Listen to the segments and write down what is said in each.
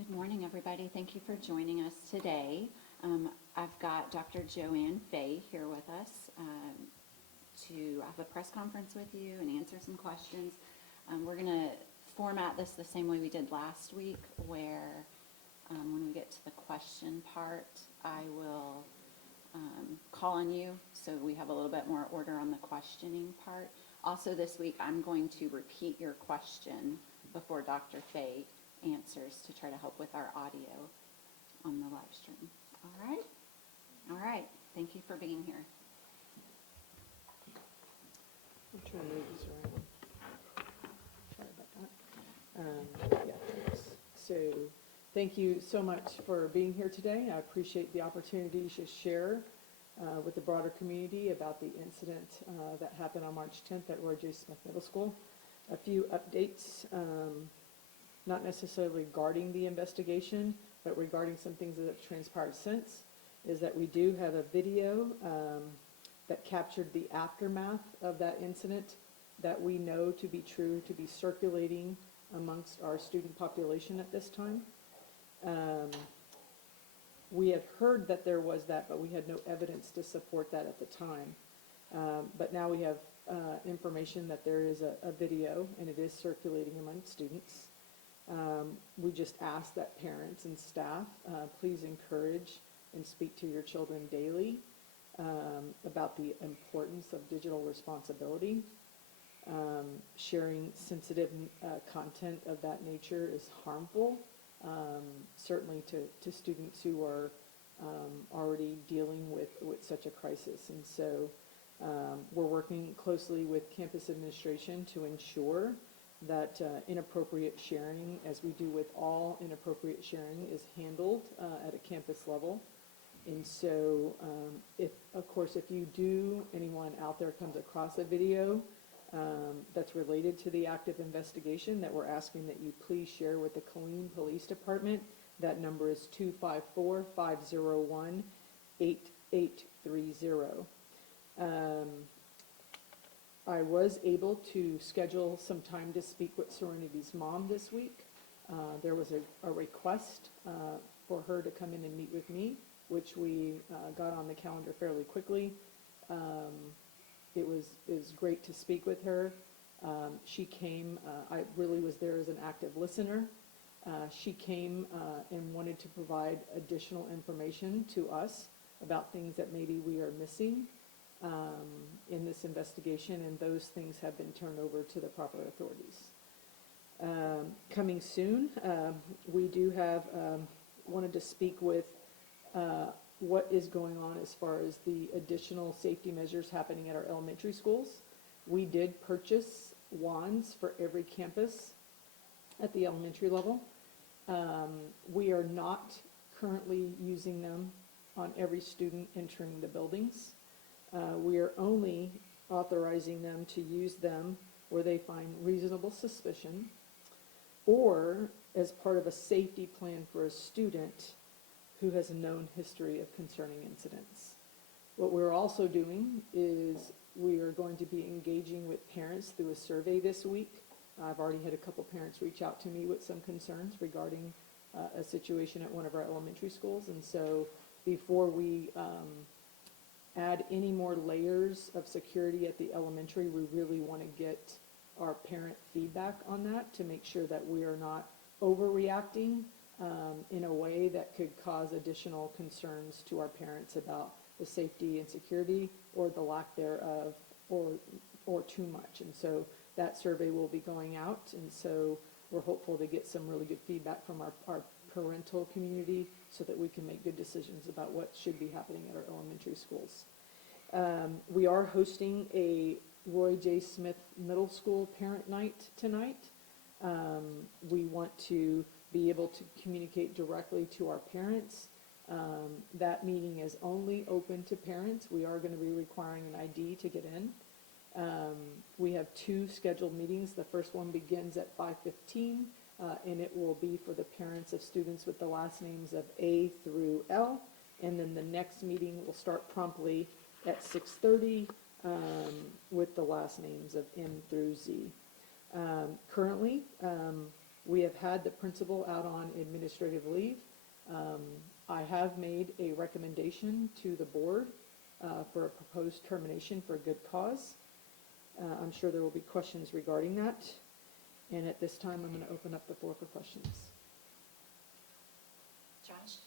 Good morning, everybody. Thank you for joining us today. I've got Dr. Ann Fey here with us to have a press conference with you and answer some questions. We're going to format this the same way we did last week, where when we get to the question part, I will call on you so we have a little bit more order on the questioning part. Also this week, I'm going to repeat your question before Dr. Fey answers to try to help with our audio on the live stream. All right. Thank you for being here. I'm trying to move this around. Sorry about that. Thanks. So thank you so much for being here today. I appreciate the opportunity to share with the broader community about the incident that happened on March 10th at Roy J. Smith Middle School. A few updates, not necessarily regarding the investigation, but regarding some things that have transpired since, is that we do have a video that captured the aftermath of that incident that we know to be true, to be circulating amongst our student population at this time. We had heard that there was that, but we had no evidence to support that at the time. But now we have information that there is a video, and it is circulating among students. We just ask that parents and staff please encourage and speak to your children daily about the importance of digital responsibility. Sharing sensitive content of that nature is harmful, certainly to students who are already dealing with such a crisis. And so we're working closely with campus administration to ensure that inappropriate sharing, as we do with all inappropriate sharing, is handled at a campus level. And so if anyone out there comes across a video that's related to the active investigation, that we're asking that you please share with the Killeen Police Department. That number is 254-501-8830. I was able to schedule some time to speak with Serenity's mom this week. There was a request for her to come in and meet with me, which we got on the calendar fairly quickly. It was great to speak with her. She came, I really was there as an active listener. She came and wanted to provide additional information to us about things that maybe we are missing in this investigation, and those things have been turned over to the proper authorities. Coming soon, we do have wanted to speak with what is going on as far as the additional safety measures happening at our elementary schools. We did purchase wands for every campus at the elementary level. We are not currently using them on every student entering the buildings. We are only authorizing them to use them where they find reasonable suspicion or as part of a safety plan for a student who has a known history of concerning incidents. What we're also doing is we are going to be engaging with parents through a survey this week. I've already had a couple parents reach out to me with some concerns regarding a situation at one of our elementary schools, and so before we add any more layers of security at the elementary, we really want to get our parent feedback on that to make sure that we are not overreacting in a way that could cause additional concerns to our parents about the safety and security or the lack thereof, or too much. And so that survey will be going out, and so we're hopeful to get some really good feedback from our parental community so that we can make good decisions about what should be happening at our elementary schools. We are hosting a Roy J. Smith Middle School Parent Night tonight. We want to be able to communicate directly to our parents. That meeting is only open to parents. We are going to be requiring an ID to get in. We have 2 scheduled meetings. The first one begins at 5:15, and it will be for the parents of students with the last names of A through L. And then the next meeting will start promptly at 6:30 with the last names of M through Z. Currently, We have had the principal out on administrative leave. I have made a recommendation to the board for a proposed termination for a good cause. I'm sure there will be questions regarding that. And at this time, I'm going to open up the floor for questions. Josh?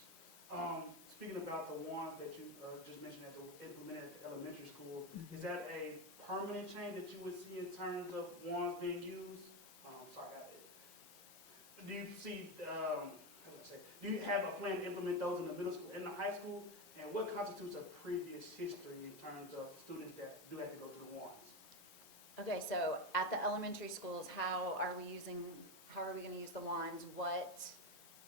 Speaking about the ones that you just mentioned that were implemented at the elementary school, is that a permanent change that you would see in terms of ones being used? Do you see, how do I say, do you have a plan to implement those in the middle school and the high school? And what constitutes a previous history in terms of students that do have to go through the ones? Okay, so at the elementary schools, how are we going to use the wands? What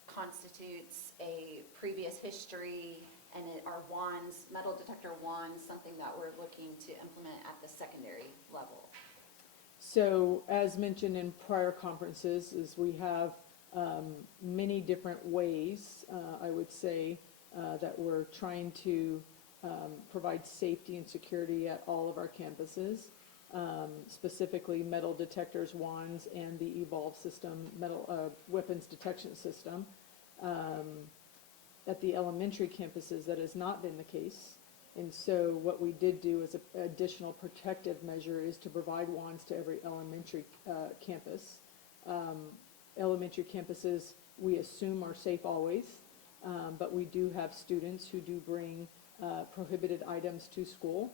constitutes a previous history? And are wands, metal detector wands, something that we're looking to implement at the secondary level? So as mentioned in prior conferences, is we have many different ways, I would say, that we're trying to provide safety and security at all of our campuses, specifically metal detectors, wands, and the Evolve system, metal weapons detection system. At the elementary campuses, that has not been the case. And so what we did do as an additional protective measure is to provide wands to every elementary campus. Elementary campuses, we assume, are safe always, but we do have students who do bring prohibited items to school,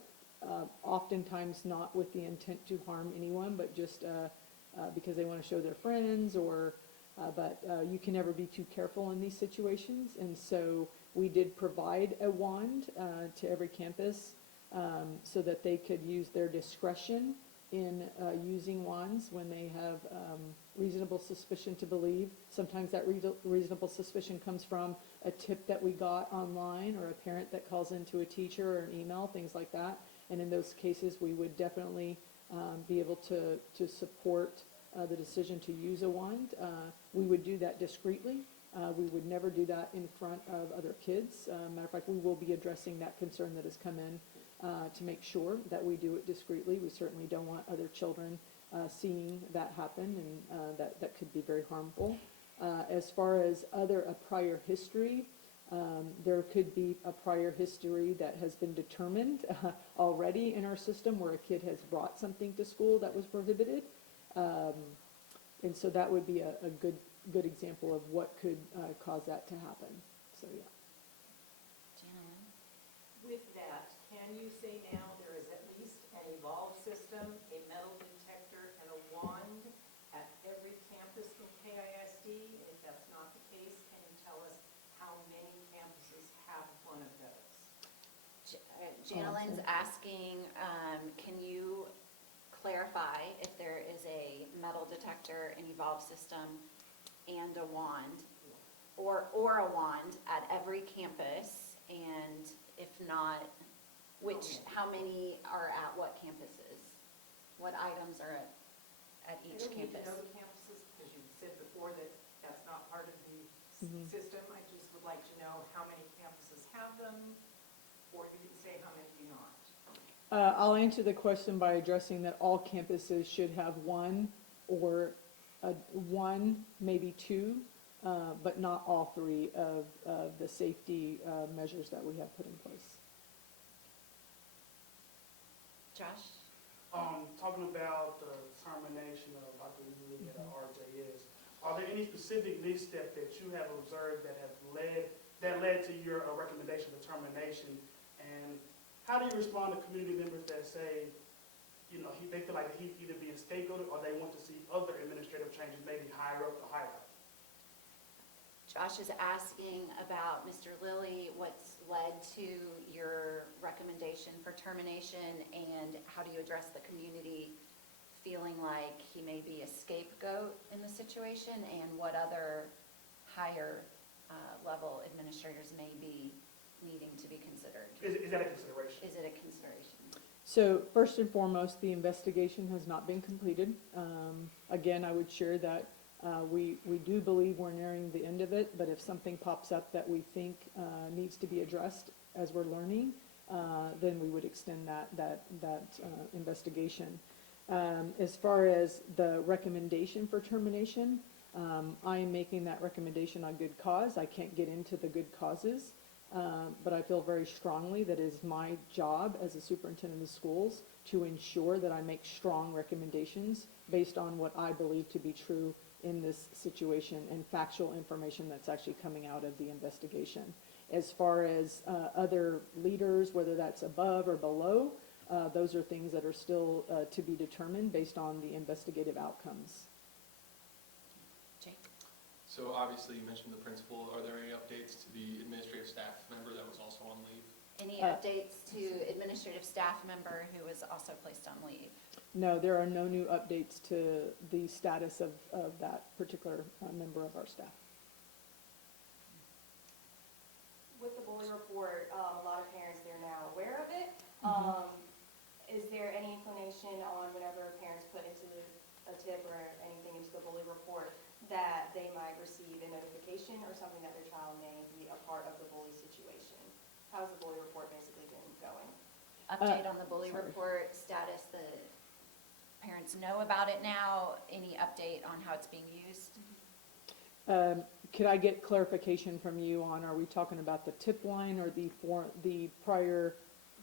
oftentimes not with the intent to harm anyone, but just because they want to show their friends, or but you can never be too careful in these situations. And so we did provide a wand to every campus so that they could use their discretion in using wands when they have reasonable suspicion to believe. Sometimes that reasonable suspicion comes from a tip that we got online, or a parent that calls into a teacher, or an email, things like that. And in those cases, we would definitely be able to support the decision to use a wand. We would do that discreetly. We would never do that in front of other kids. Matter of fact, we will be addressing that concern that has come in to make sure that we do it discreetly. We certainly don't want other children seeing that happen, and that could be very harmful. As far as a prior history, there could be a prior history that has been determined already in our system, where a kid has brought something to school that was prohibited. And so that would be a good example of what could cause that to happen. So, yeah. Jana? With that, can you say now there is at least an Evolve system, a metal detector, and a wand at every campus in KISD? And if that's not the case, can you tell us how many campuses have one of those? Janelyn's asking, can you clarify if there is a metal detector, an Evolve system, and a wand, or a wand at every campus, and if not, how many are at what campuses? What items are at each I don't need to campus? know the campuses, because you said before that that's not part of the system. I just would like to know how many campuses have them, or you can say how many do not. I'll answer the question by addressing that all campuses should have one, or one, maybe two, but not all three of the safety measures that we have put in place. Josh? Talking about the termination of Dr. Lee at RJS, are there any specific lead steps that you have observed that have led to your recommendation for termination? And how do you respond to community members that say, they feel like he's either being scapegoated, or they want to see other administrative changes, maybe higher up the hierarchy? Josh is asking about Mr. Lilly, what's led to your recommendation for termination, and how do you address the community feeling like he may be a scapegoat in the situation, and what other higher level administrators may be needing to be considered? Is that a consideration? Is it a consideration? So first and foremost, the investigation has not been completed. Again, I would share that we do believe we're nearing the end of it, but if something pops up that we think needs to be addressed as we're learning, then we would extend that investigation. As far as the recommendation for termination, I am making that recommendation on good cause. I can't get into the good causes, but I feel very strongly that it is my job as a superintendent of schools to ensure that I make strong recommendations based on what I believe to be true in this situation and factual information that's actually coming out of the investigation. As far as other leaders, whether that's above or below, those are things that are still to be determined based on the investigative outcomes. Jake? So obviously you mentioned the principal. Are there any updates to the administrative staff member that was also on leave? Any updates to administrative staff member who was also placed on leave? No, there are no new updates to the status of that particular member of our staff. With the bully report, a lot of parents, they're now aware of it. Is there any inclination on whenever parents put into a tip or anything into the bully report that they might receive a notification or something that their child may be a part of the bully situation? How's the bully report basically been going? Update on the bully sorry. report status, the parents know about it now? Any update on how it's being used? Could I get clarification from you on, are we talking about the tip line or the prior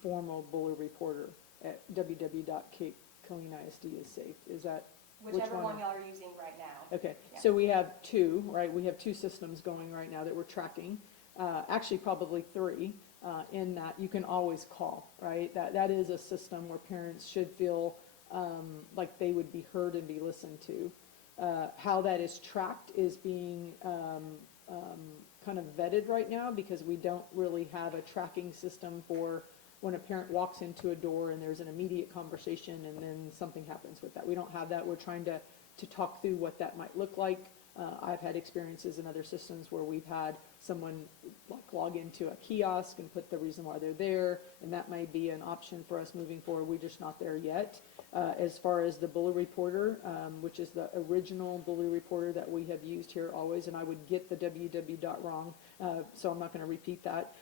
formal bully reporter at www.Killeen ISD is safe? Is that which Whichever one? one y'all are using right now. Okay, Yeah. so we have two, right? We have two systems going right now that we're tracking. Actually, probably three, in that you can always call, right? That is a system where parents should feel like they would be heard and be listened to. How that is tracked is being kind of vetted right now because we don't really have a tracking system for when a parent walks into a door and there's an immediate conversation and then something happens with that. We don't have that. We're trying to talk through what that might look like. I've had experiences in other systems where we've had someone like log into a kiosk and put the reason why they're there, and that may be an option for us moving forward. We're just not there yet. As far as the bully reporter, which is the original bully reporter that we have used here always, and I would get the www wrong, so I'm not going to repeat that,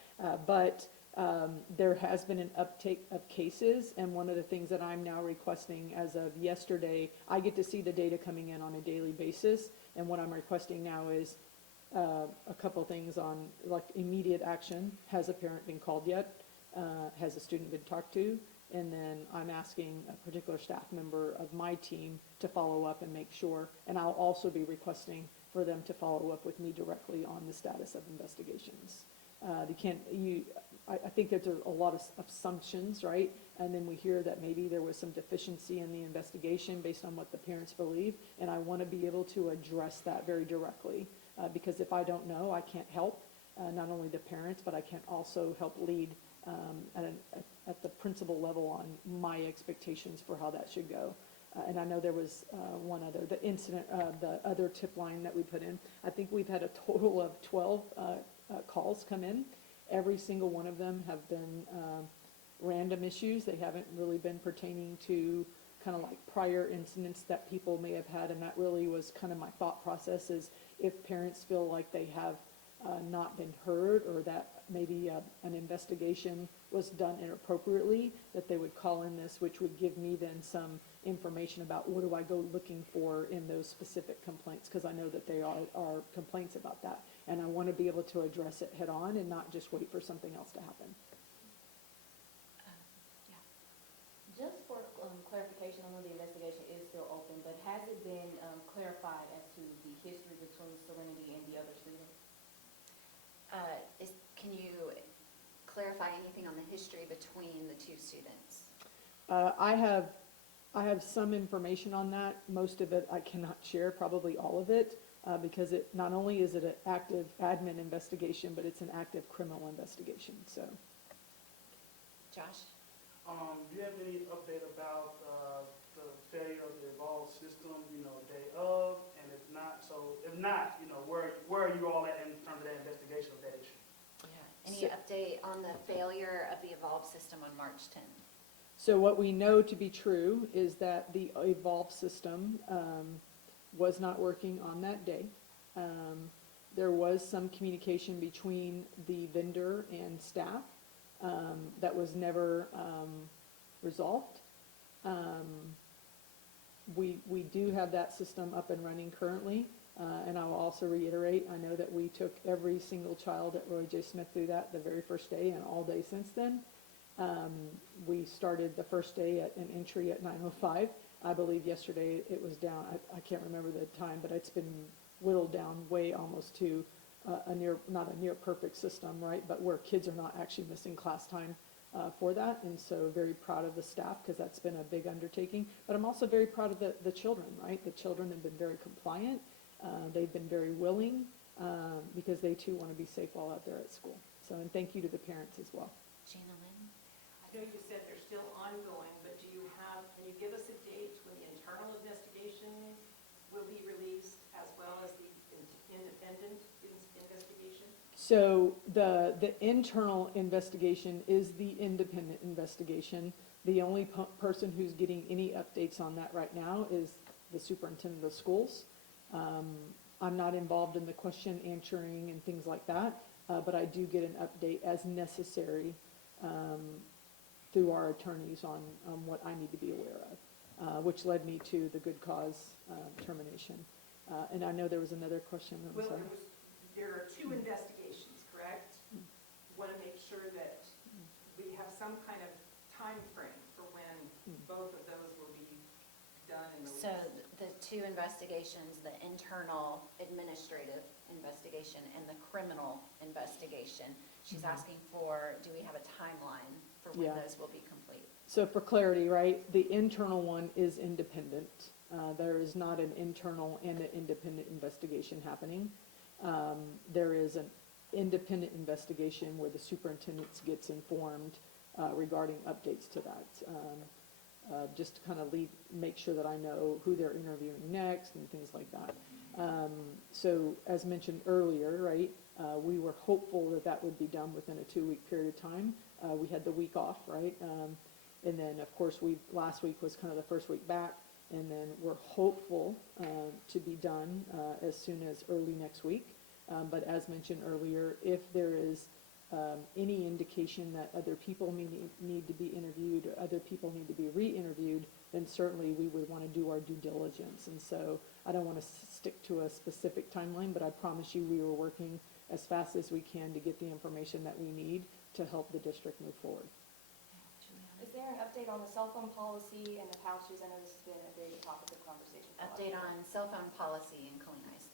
but there has been an uptake of cases, and one of the things that I'm now requesting as of yesterday, I get to see the data coming in on a daily basis, and what I'm requesting now is a couple things on like immediate action. Has a parent been called yet? Has a student been talked to? And then I'm asking a particular staff member of my team to follow up and make sure, and I'll also be requesting for them to follow up with me directly on the status of investigations. I think that there's a lot of assumptions, right? And then we hear that maybe there was some deficiency in the investigation based on what the parents believe, and I want to be able to address that very directly, because if I don't know, I can't help not only the parents, but I can also help lead at the principal level on my expectations for how that should go. And I know there was one other, the incident, the other tip line that we put in. I think we've had a total of 12 calls come in. Every single one of them have been random issues. They haven't really been pertaining to kind of like prior incidents that people may have had, and that really was kind of my thought process is if parents feel like they have not been heard or that maybe an investigation was done inappropriately, that they would call in this, which would give me then some information about what do I go looking for in those specific complaints, because I know that they are complaints about that, and I want to be able to address it head on and not just wait for something else to happen. Just for clarification, I know the investigation is still open, but has it been clarified as to the history between Serenity and the other student? Can you clarify anything on the history between the two students? I have some information on that. Most of it I cannot share, probably all of it, because it not only is it an active admin investigation, but it's an active criminal investigation. So, Josh? Do you have any update about the failure of the evolved system, day of, and if not, where are you all at in terms of that investigation of that issue? Yeah. Any update on the failure of the evolved system on March 10th? so what we know to be true is that the evolved system was not working on that day. There was some communication between the vendor and staff that was never resolved. We do have that system up and running currently. And I will also reiterate, I know that we took every single child at Roy J. Smith through that the very first day and all day since then. We started the first day at an entry at 9:05. I believe yesterday it was down, I can't remember the time, but it's been whittled down way almost to not a near perfect system, right? But where kids are not actually missing class time for that. And so very proud of the staff because that's been a big undertaking. But I'm also very proud of the children, right? The children have been very compliant. They've been very willing because they too want to be safe while out there at school. So, and thank you to the parents as well. Jana Lynn? I know you said they're still ongoing, but can you give us a date when the internal investigation will be released as well as the independent investigation? So the internal investigation is the independent investigation. The only person who's getting any updates on that right now is the superintendent of schools. I'm not involved in the question answering and things like that, but I do get an update as necessary through our attorneys on what I need to be aware of, which led me to the good cause termination. And I know there was another question. I'm Well, sorry. there are two investigations, correct? Want to make sure that we have some kind of time frame for when both of those will be done and released. So the two investigations, the internal administrative investigation and the criminal investigation, she's asking for, do we have a timeline for when Yeah. those will be complete? So for clarity, right, the internal one is independent. There is not an internal and an independent investigation happening. There is an independent investigation where the superintendent gets informed regarding updates to that. Just to kind of make sure that I know who they're interviewing next and things like that. So as mentioned earlier, right, we were hopeful that that would be done within a 2-week period of time. We had the week off, right? And then, of course, last week was kind of the first week back, and then we're hopeful to be done as soon as early next week. But as mentioned earlier, if there is any indication that other people need to be interviewed or other people need to be re-interviewed, then certainly we would want to do our due diligence. And so I don't want to stick to a specific timeline, but I promise you we were working as fast as we can to get the information that we need to help the district move forward. Is there an update on the cell phone policy and the pouches? I know this has been a big topic of conversation. for a lot of Update people. on cell phone policy in Killeen ISD.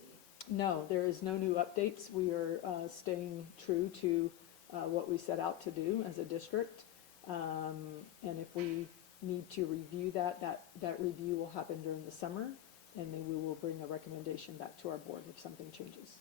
No, there is no new updates. We are staying true to what we set out to do as a district. And if we need to review that review will happen during the summer, and then we will bring a recommendation back to our board if something changes.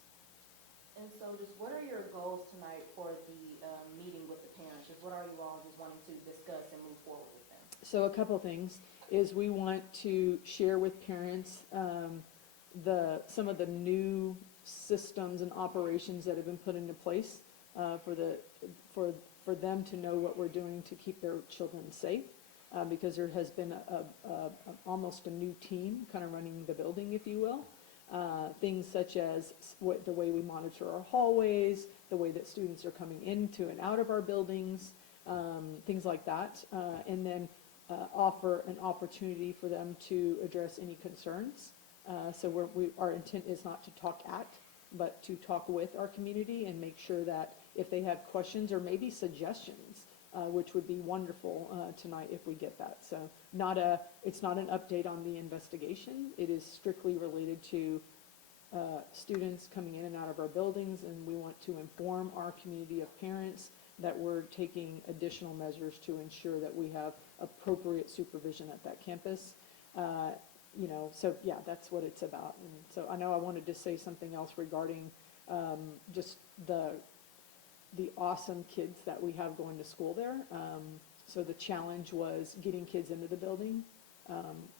And so just what are your goals tonight for the meeting with the parents? Just what are you all just wanting to discuss and move forward with them? So a couple of things is we want to share with parents some of the new systems and operations that have been put into place for them to know what we're doing to keep their children safe, because there has been almost a new team kind of running the building, if you will. Things such as the way we monitor our hallways, the way that students are coming into and out of our buildings, things like that, and then offer an opportunity for them to address any concerns. So our intent is not to talk at, but to talk with our community and make sure that if they have questions or maybe suggestions, which would be wonderful tonight if we get that. So it's not an update on the investigation. It is strictly related to students coming in and out of our buildings, and we want to inform our community of parents that we're taking additional measures to ensure that we have appropriate supervision at that campus. So yeah, that's what it's about. And so I know I wanted to say something else regarding just the awesome kids that we have going to school there. So the challenge was getting kids into the building.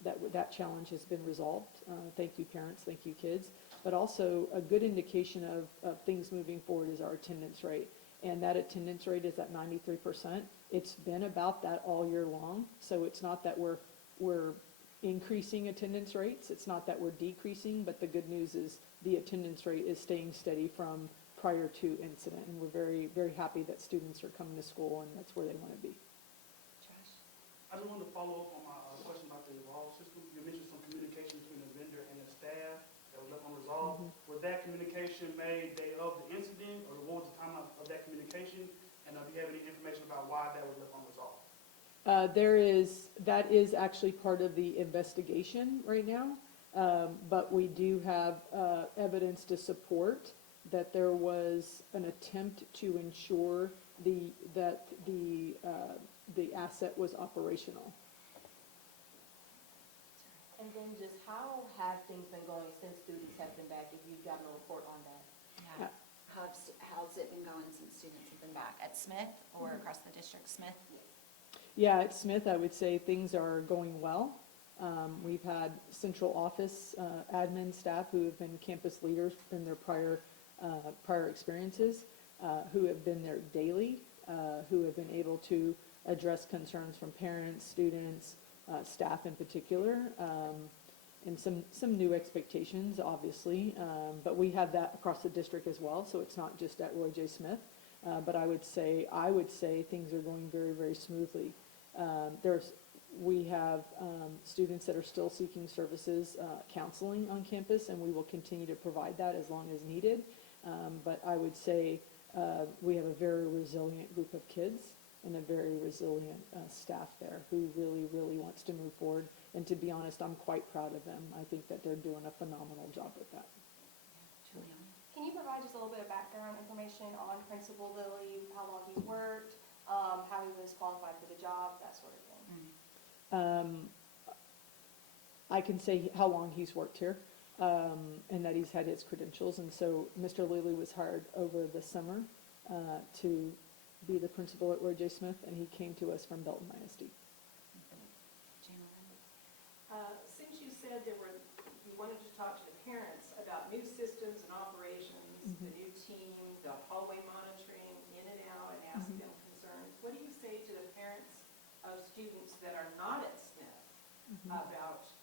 That challenge has been resolved. Thank you, parents. Thank you, kids. But also a good indication of things moving forward is our attendance rate. And that attendance rate is at 93%. It's been about that all year long. So it's not that we're increasing attendance rates. It's not that we're decreasing, but the good news is the attendance rate is staying steady from prior to incident. And we're very, very happy that students are coming to school and that's where they want to be. Josh? I just wanted to follow up on my question about the Evolve system. You mentioned some communication between the vendor and the staff that was left unresolved. resolved. Was that communication made day of the incident, or what was the time of that communication? And do you have any information about why that was left unresolved? That is actually part of the investigation right now, but we do have evidence to support that there was an attempt to ensure that the asset was operational. And then just how have things been going since students have been back, if you've gotten a report on that? Yeah. How's it been going since students have been back? At Smith or across the district? Smith? Yeah, at Smith, I would say things are going well. We've had central office admin staff who have been campus leaders in their prior experiences, who have been there daily, who have been able to address concerns from parents, students, staff in particular, and some new expectations, obviously. But we have that across the district as well, so it's not just at Roy J. Smith. But I would say things are going very, very smoothly. We have students that are still seeking services, counseling on campus, and we will continue to provide that as long as needed. But I would say we have a very resilient group of kids and a very resilient staff there who really, really wants to move forward. And to be honest, I'm quite proud of them. I think that they're doing a phenomenal job with that. Juliana? Can you provide just a little bit of background information on Principal Lilly, how long he worked, how he was qualified for the job, that sort of thing? I can say how long he's worked here, and that he's had his credentials. And so Mr. Lilly was hired over the summer to be the principal at Roy J. Smith, and he came to us from Belton ISD. Since you said you wanted to talk to the parents about new systems and operations, the new team, the hallway monitoring, in and out, and ask them concerns, what do you say to the parents of students that are not at Smith about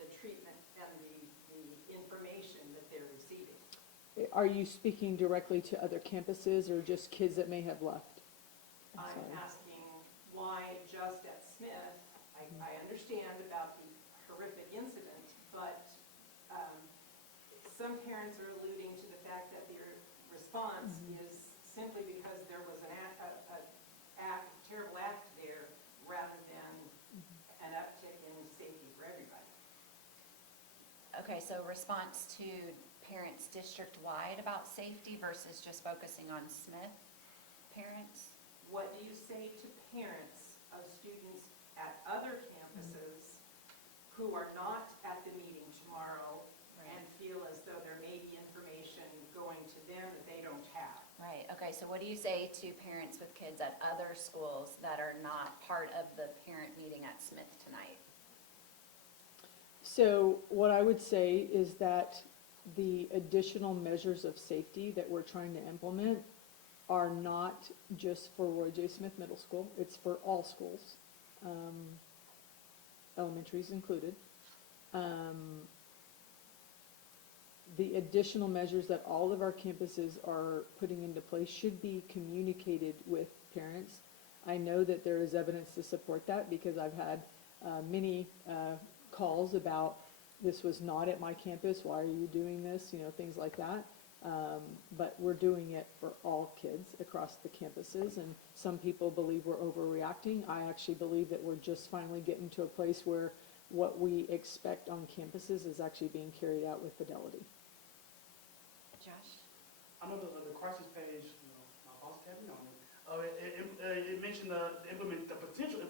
the treatment and the information that they're receiving? Are you speaking directly to other campuses or just kids that may have left? I'm asking why just at Smith. I understand about the horrific incident, but some parents are alluding to the fact that their response is simply because there was a terrible act there rather than an uptick in safety for everybody. Okay, so response to parents district-wide about safety versus just focusing on Smith parents? What do you say to parents of students at other campuses who are not at the meeting tomorrow and feel as though there may be information going to them that they don't have? Right, okay, so what do you say to parents with kids at other schools that are not part of the parent meeting at Smith tonight? So what I would say is that the additional measures of safety that we're trying to implement are not just for Roy J. Smith Middle School. It's for all schools, elementaries included. The additional measures that all of our campuses are putting into place should be communicated with parents. I know that there is evidence to support that because I've had many calls about this was not at my campus, why are you doing this, things like that. But we're doing it for all kids across the campuses, and some people believe we're overreacting. I actually believe that we're just finally getting to a place where what we expect on campuses is actually being carried out with fidelity. Josh? I know the crisis page, my boss had me on it. It mentioned the potential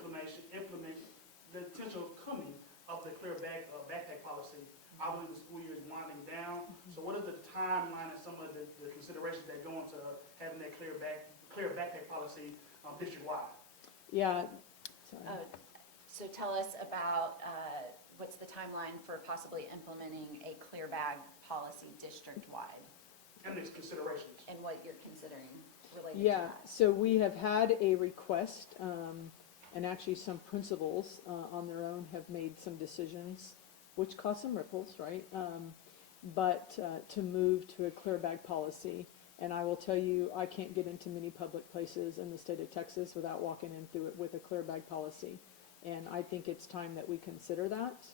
coming of the clear backpack policy. I believe the school year is winding down. So what is the timeline and some of the considerations that go into having that clear backpack policy district-wide? Yeah. Sorry. So tell us about what's the timeline for possibly implementing a clear bag policy district-wide? And its considerations. And what you're considering related to Yeah, that? so we have had a request, and actually some principals on their own have made some decisions, which cause some ripples, right? But to move to a clear bag policy. And I will tell you, I can't get into many public places in the state of Texas without walking in through it with a clear bag policy. And I think it's time that we consider that.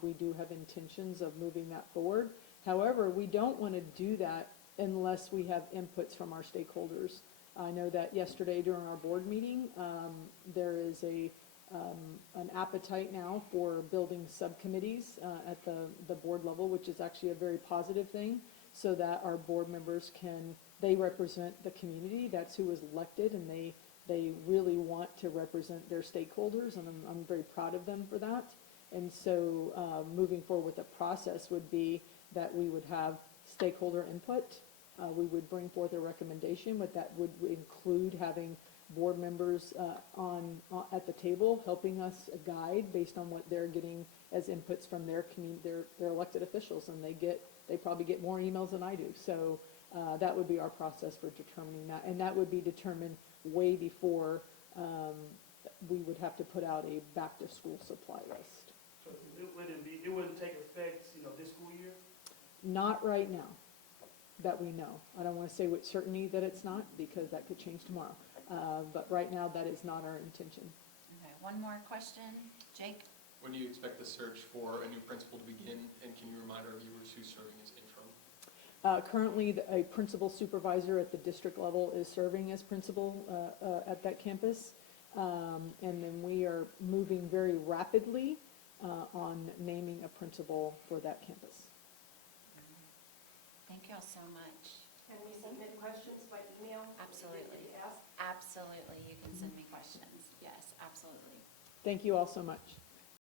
We do have intentions of moving that forward. However, we don't want to do that unless we have inputs from our stakeholders. I know that yesterday during our board meeting, there is an appetite now for building subcommittees at the board level, which is actually a very positive thing, so that our board members they represent the community. That's who was elected, and they really want to represent their stakeholders, and I'm very proud of them for that. And so moving forward with the process would be that we would have stakeholder input. We would bring forth a recommendation, but that would include having board members at the table helping us guide based on what they're getting as inputs from their elected officials, and they probably get more emails than I do. So that would be our process for determining that, and that would be determined way before we would have to put out a back-to-school supply list. So it wouldn't take effect, this school year? Not right now, that we know. I don't want to say with certainty that it's not, because that could change tomorrow. But right now, that is not our intention. Okay, one more question. Jake? When do you expect the search for a new principal to begin, and can you remind our viewers who's serving as interim? Currently, a principal supervisor at the district level is serving as principal at that campus. And then we are moving very rapidly on naming a principal for that campus. Thank you all so much. Can we submit questions by email? Absolutely. Ask? Absolutely, you can send me questions. Yes, absolutely. Thank you all so much.